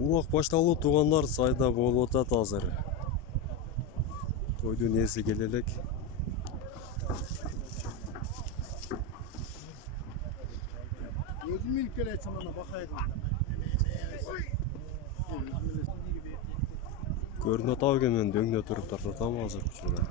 Улак башталуу туугандар сайда болуп атат азыр. Тойдун эси келе элек. Özüm ilk kere açımına bakaydım. Көрүнүп атабы экен мен дөңдө туруп тартатам азыр учурда.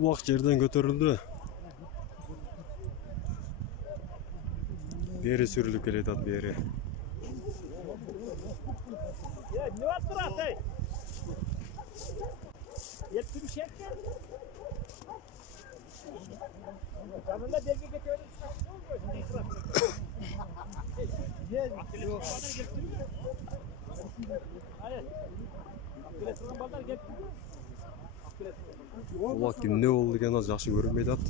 Улак жерден көтөрүлдү. Бери сүрүлүп келе жатат бери. Ne var durate? Yetti bir şey mi? Canında delge getiriyorum. Hayır. Akılesinin ballar getirdi. Улак эмне болду экен азыр жакшы көрүнбөй атат.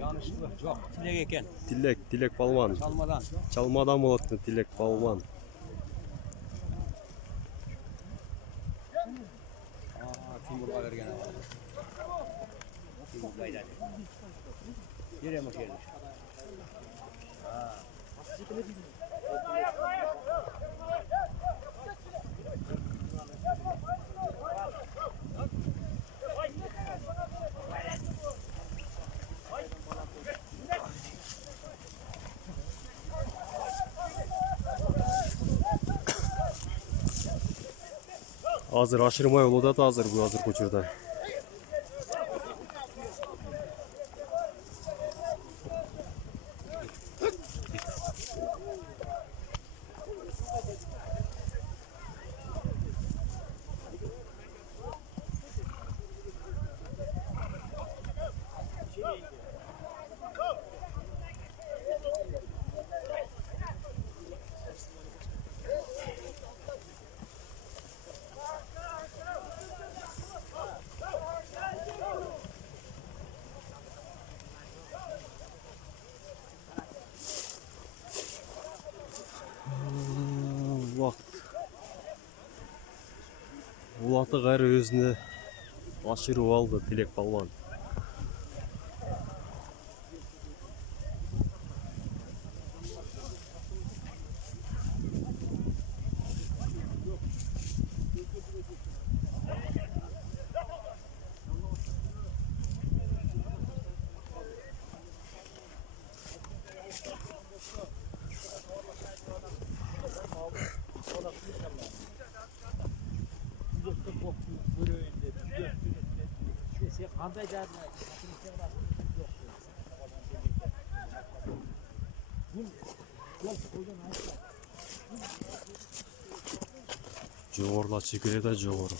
Yanlışlıkla yok. Tilek eken. Tilek balvan. Çalmadan. Çalmadan болот Tilek балбан. Timur'a vergen abi. Timur'daydı. Nereye mi gelmiş? Азыр ашырмай болуп атат азыр бу учурда. Улакты кайра өзүнө ашырып алды Tilek балбан. Qanday dardlar? Жогорулачы келе да жогору.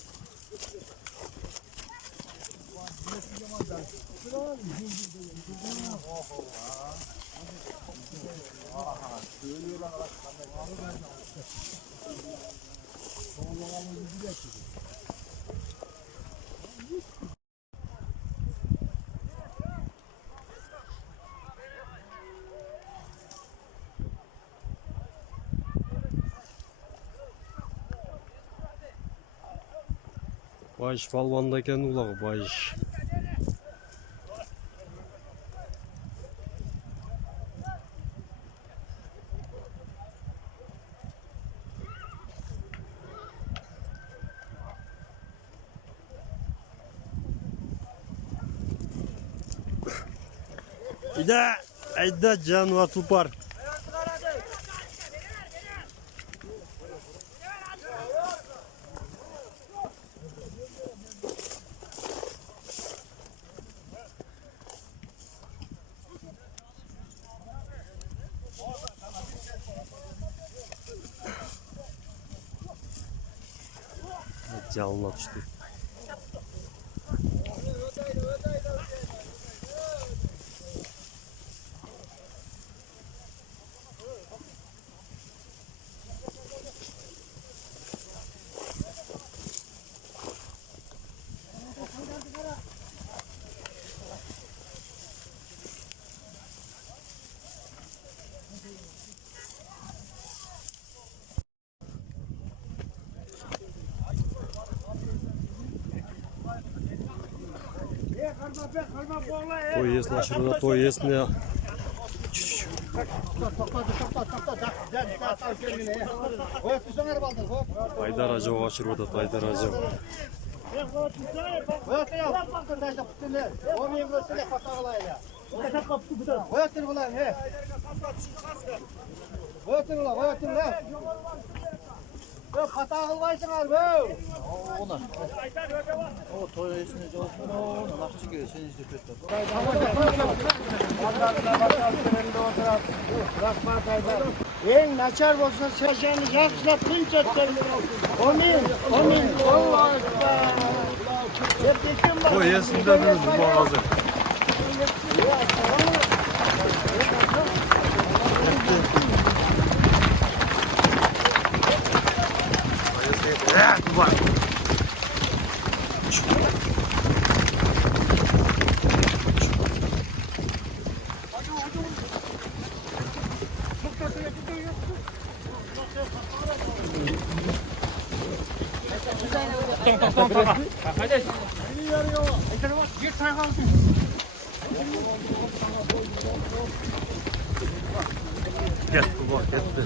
Байыш балбанда экен улагы байыш. Айда жануар тупар. Жалына түштү. Toy yesini aşırıda toy yesini. Haydar Hacı o aşırıda Haydar Hacı. Hata kılmaysınlar be. Ona. O toyesini olsun. Ona nakçı geliyor. Sen işte kötü. En naçar olsa sesini yaksa pinç etsin. Omin. Allah'a ekber. Toy yesini dediniz bu ağzı. Gel baba gitti.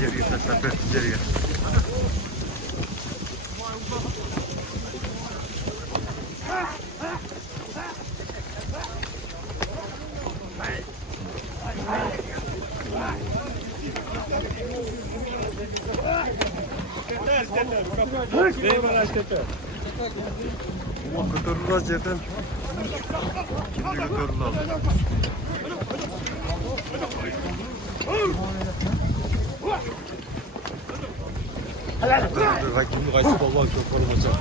Geri git sen geri git. Götürürler zaten. Şimdi götürürler. Rakibini kaçtı babam çok olmayacak.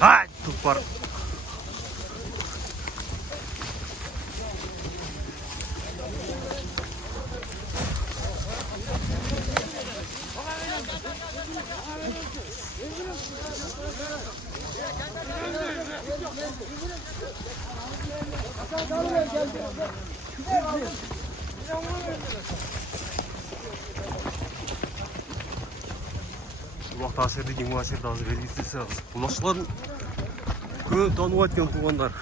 Hay tupar. Uloq tasirdi keng asirdi azı belgisi ağız. Uloqçıların көп танып айтқан туғандар.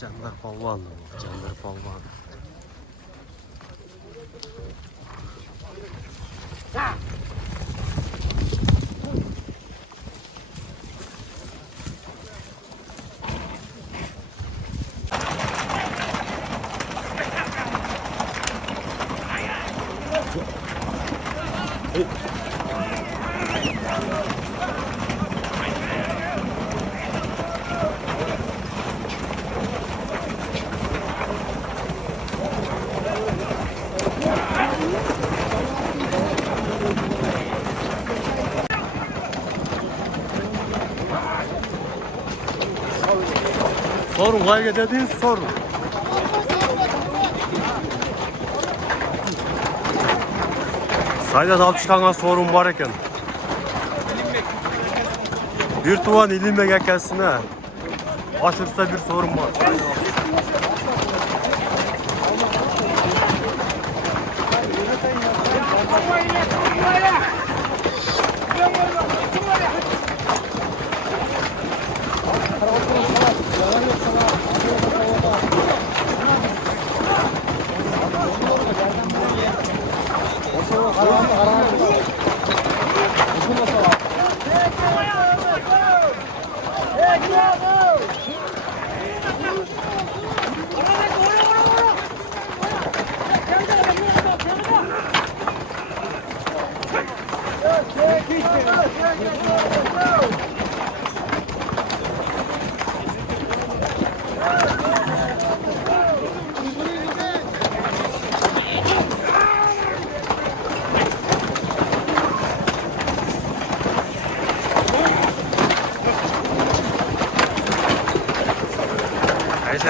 Canlar palvan, canlar palvan. Sorun kayga dediğiniz sorun. Sayda alıp çıkan sorun var eken. Bir tuvan ilinmek ekesine aşırsa bir sorun var.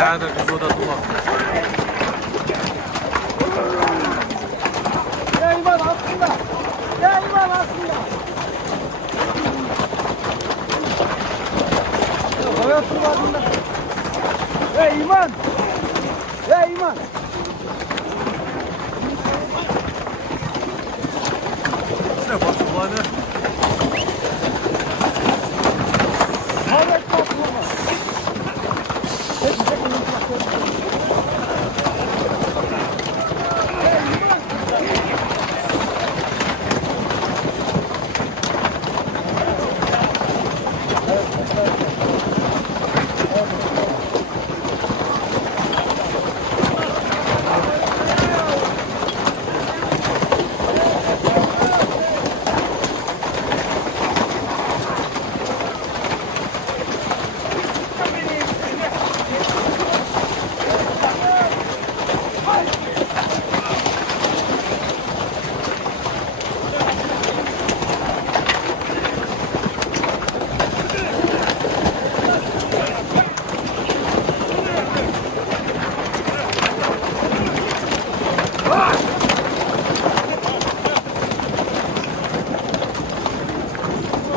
Nerede biz orada durmak. Eyvan aslında. Eyvan aslında. Hayat durmadığında. Ey iman. Ey iman. İşte bak olaylar. Evet bak baba.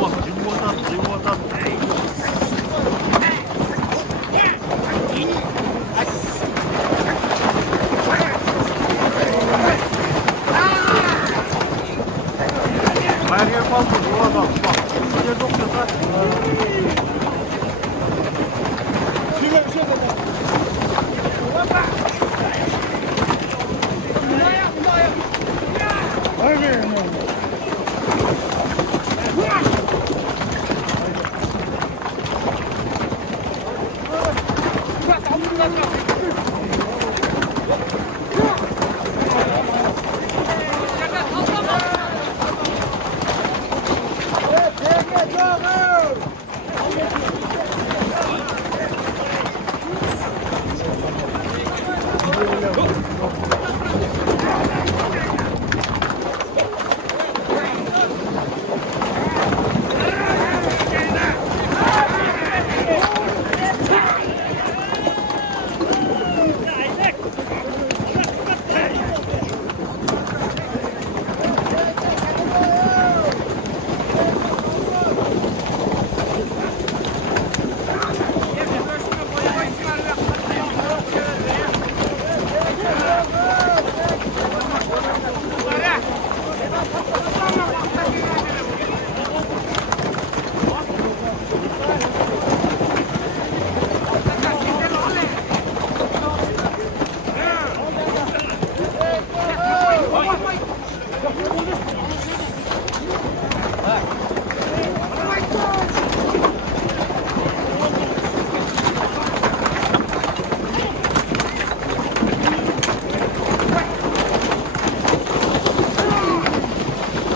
Bak cimbomdan. Her yer fazla bu adam. Bak. Bir yer doktor bak. Şöyle bir şey kadar. Hadi.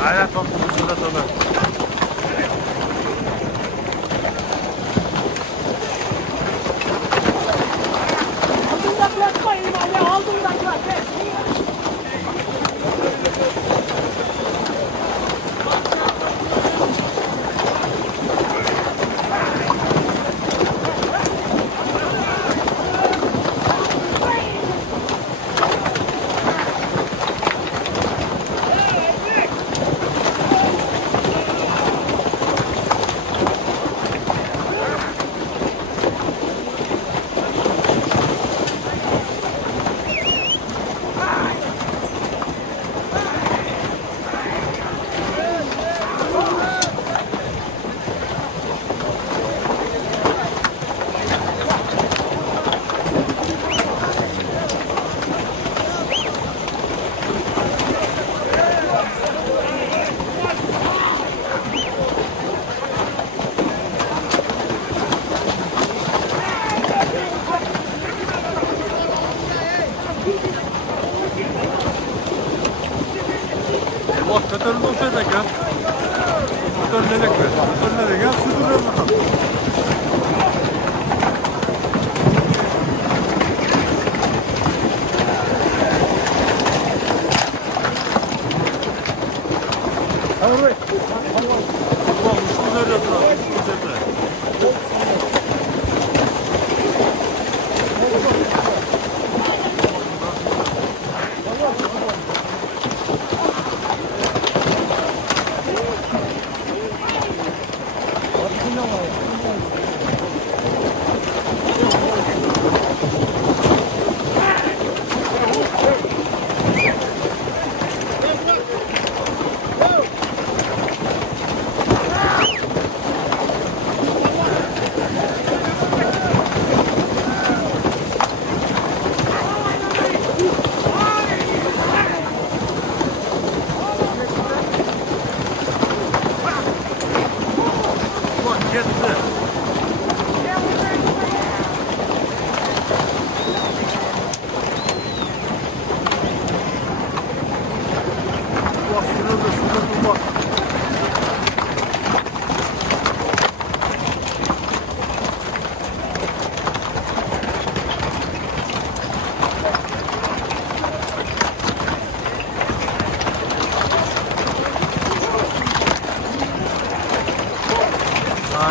Aynen bak bu şurada dolu. Altından bırakmayın Ali, altından bırak. Bak kötörün olsa da gel. Kötör nelek ver. Kötör nelek gel. Sütü ver bakalım. Tamam. Bak uçlu nerede durar? Uçlu nerede?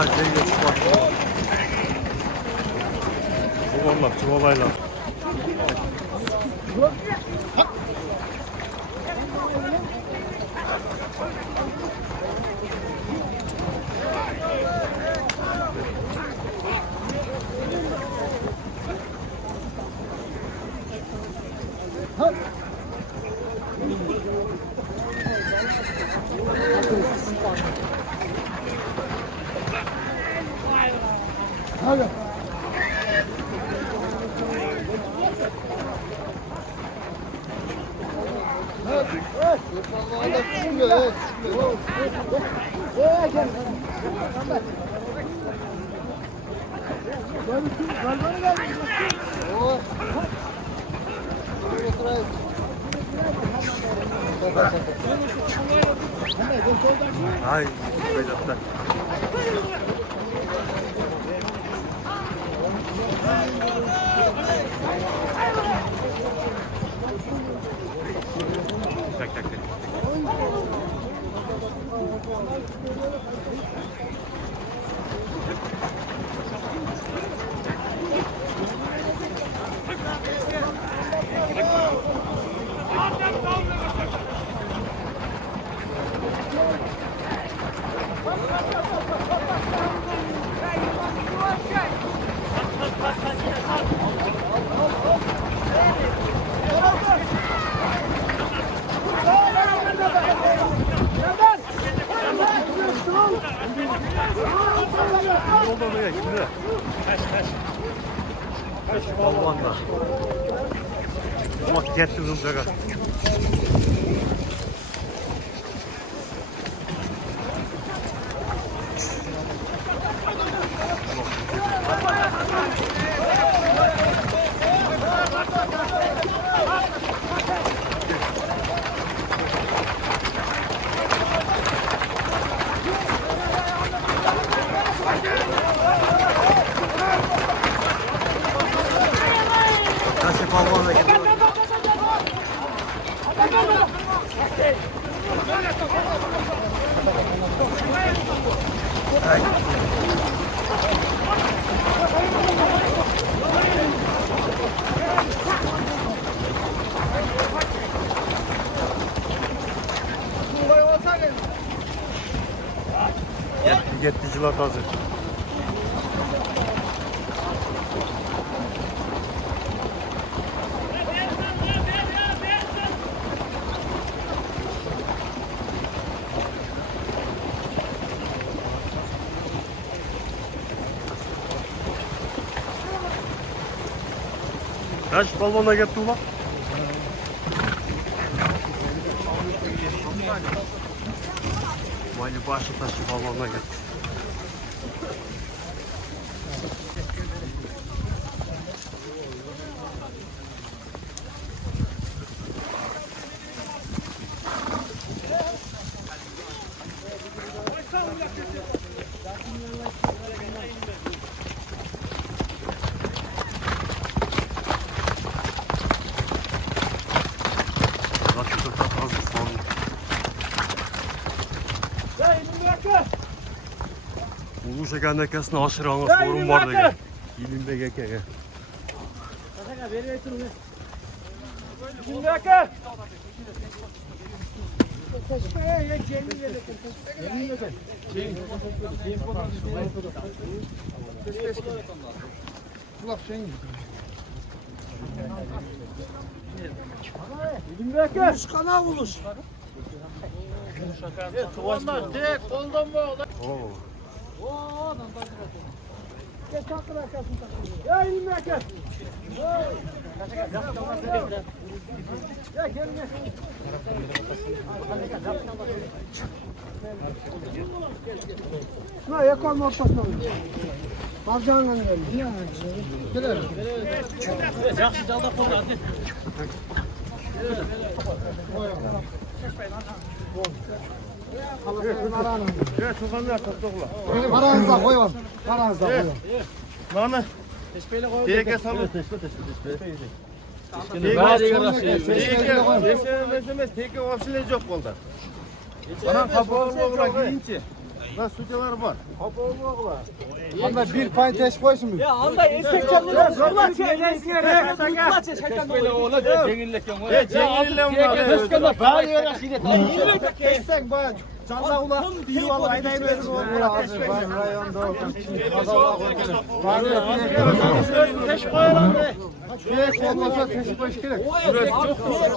denge çıkmak. Çuvallar, çuvalaylar. Hadi. Ay, Vedat'ta. Tak tak tak. Yolda oraya şimdi. Kaç balvanda. Bak getirilecek. Kaç balvanda getirilecek. Geticiler hazır. Kaç balvona gitti ulan? Vali başı taşı balvona gitti. Ulu şekerinde kesin aşırı ana sorun var da. Yılında geke. Uluş kana uluş. Tuvanlar tek koldan bağlı. Oo. Gel çakır arkasını takılıyor. Ya İlmi Akar. Ya gelin ya. Şuna yakanın ortasına oluyor. Bacağına geliyor. Gel. Yaxşı calda qo'yadi. Paranızda koyalım. Paranızda koyalım. Nane. Teşpeyle qo'yib. Teke salın. Teke vapşile çok oldu. Bana kapağın olarak giyince. Lan stüdyolar var. Ama bir pint eş koysun mu? Ya anda erkek canlılar kulaç ya. Kulaç ya şaka böyle ona cenginlik yok. Cenginlik bağlı ya şimdi. Kestek bayağı. Canla ula. İyi valla aynayı verir o. Abi ben rayonda kazalar teş koyalım be. Teş olmasa teş koyş gerek.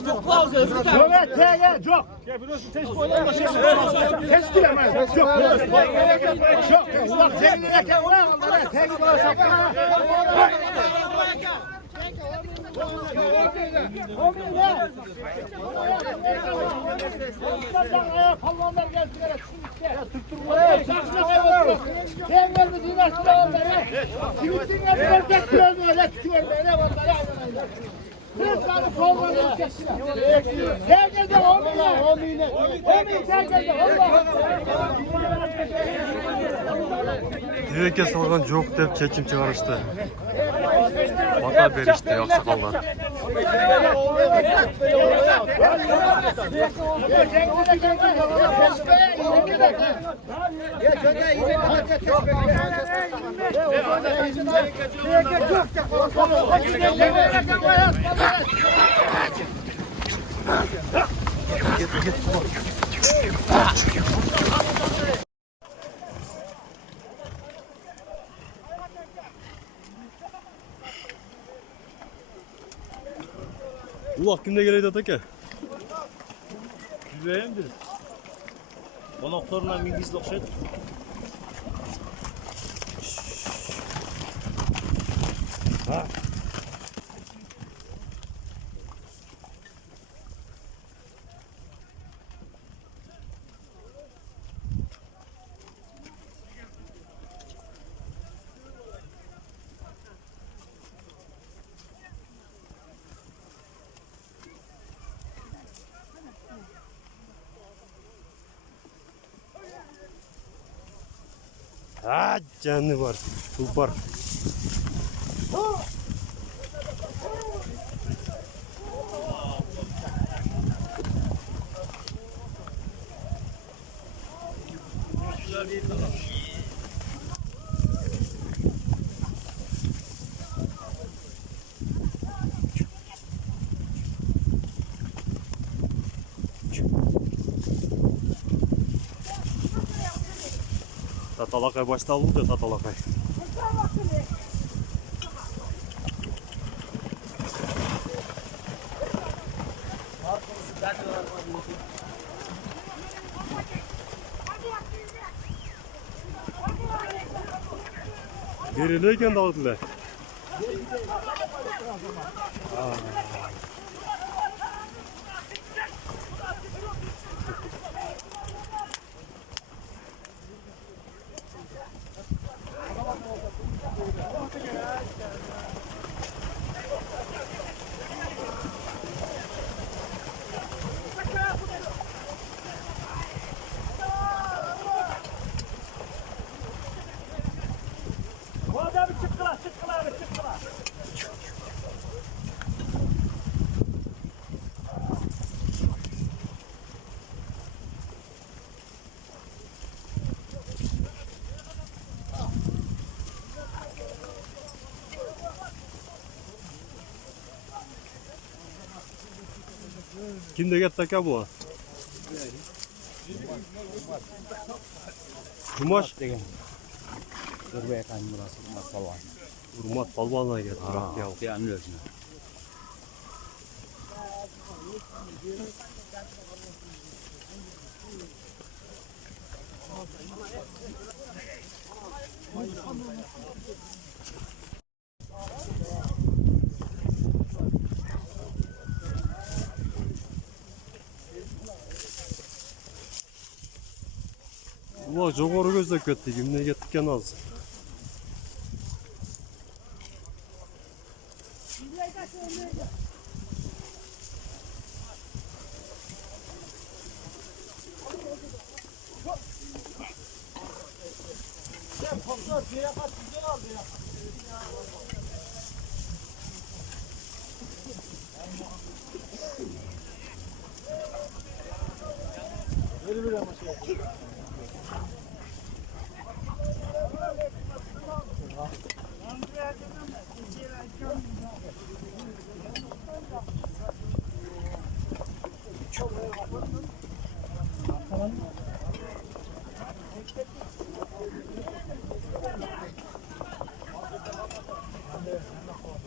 Çok fazla özür dilerim. Evet te çok. Ya biliyorsun teş koyalım. Teş dilemez. Çok. Çok. Ulan zenginlik ulan onlara tek koyarsak. Herkes oradan çok dep çekim çıkarıştı. Vata berişti aksakallar. Ulan kimde geleydi atake? Güvendir. Konaklarla bilgisi dokşet. Ha canı var. Süper. Tatalakay başta alınca tatalakay. Gerileyken dağıttılar. Kimde gettik ya bu? Cumaş. Buraya kan burası Urmat Palvan. Urmat Palvan'a getirdik ya. Yani ölçüne. Ulan jogoru gözle kötü. Kimde gettik ya az.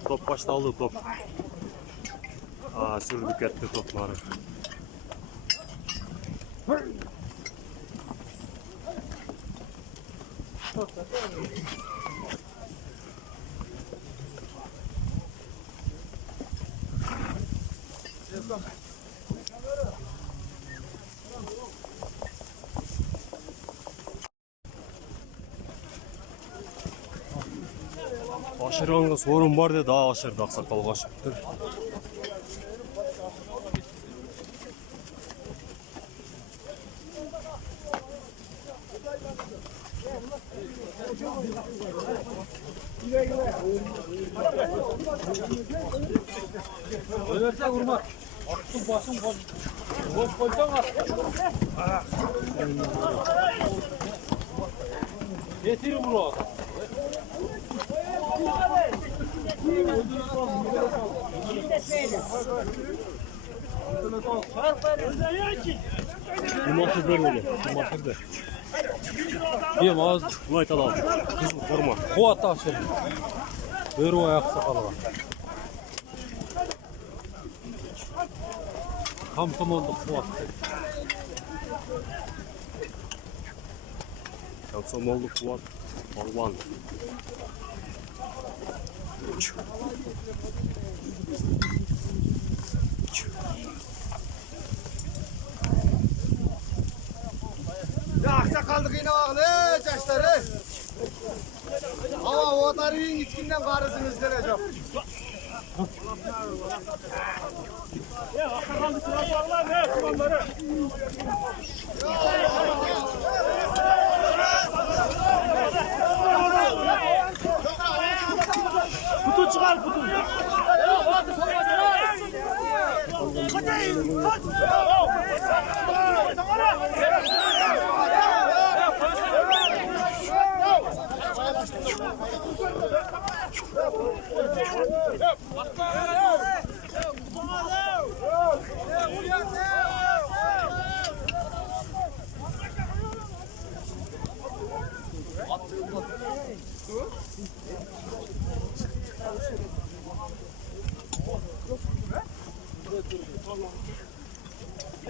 Top başta aldı top. Sürdük etti topları. Aşırıanga sorun var da daha aşırı aksakal kaçıptır. Ölerse vurma. Attım basın boz. Boz koysan at. Getir bunu. Kumaşı ver öyle. Kumaşı ver. Diyem az. Kulay kadar. Kızıl forma. Kuat aşır. Ver o ayak sakalı var. Tam samanlık kuat. Yaksamoğlu Fuat Balvan. Ya aksakallık yine bak ne çaşları. Hava o tarihin içkinden karısınız derece. Kutu çıkar kutu.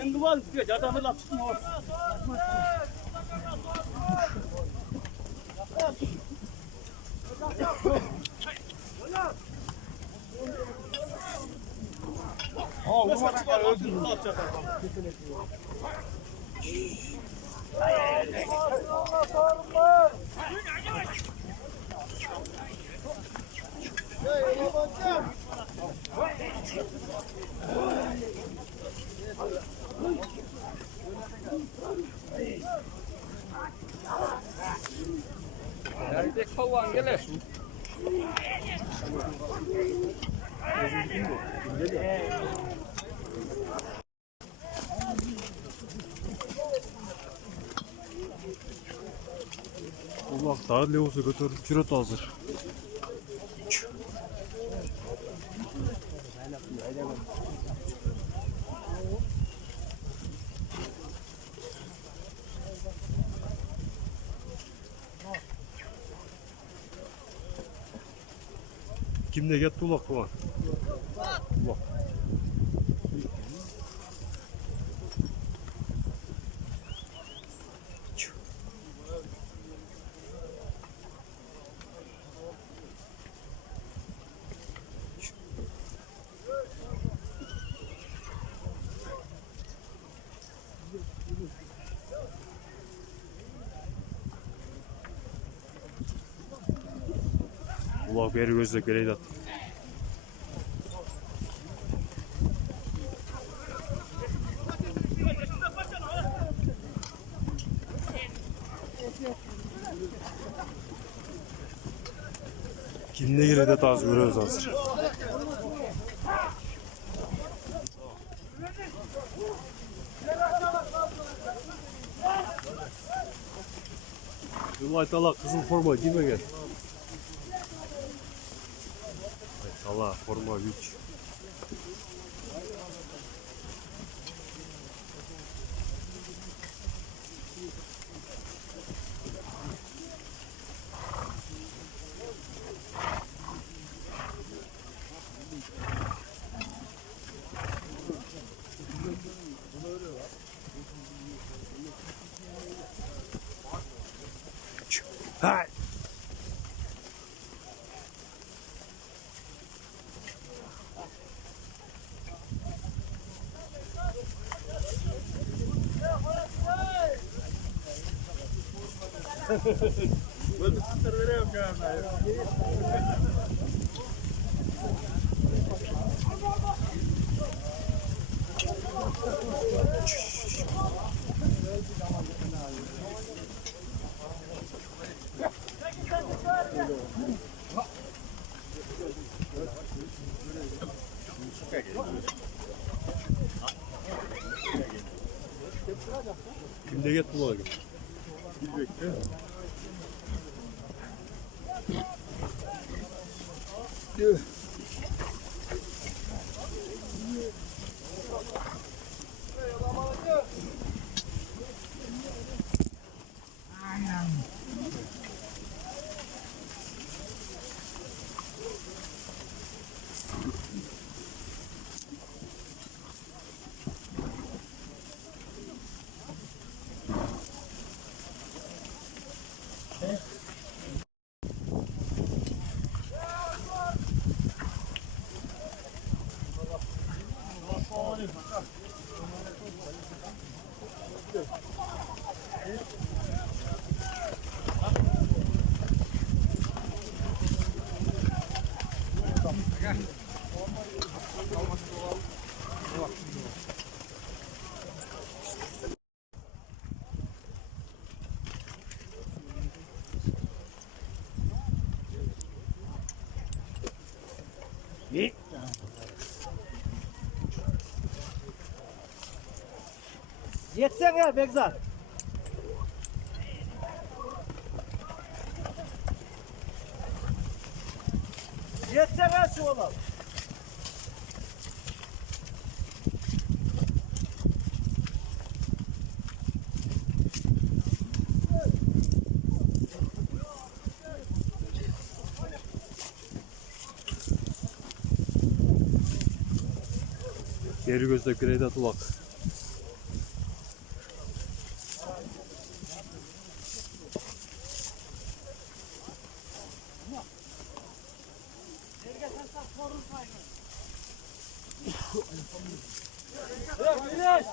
En duvar tutuyor. Adamı laf tutmuyor. Nerede kovan gelir? Allah daha Leos'u götürüp çürüt hazır. Kimde gitti ulak bu var? Ulak. Ulak beri gözle göreydi. Kimde girdi de az görüyoruz hazır. Yılay talak kızıl forma giyme gel. Allah forma güç. Hay. Kimde get bu olacak? Bir bekle. Yetsene Begzat. Yetsene şu oğlum. Geri gözde greyde atılak. Evet,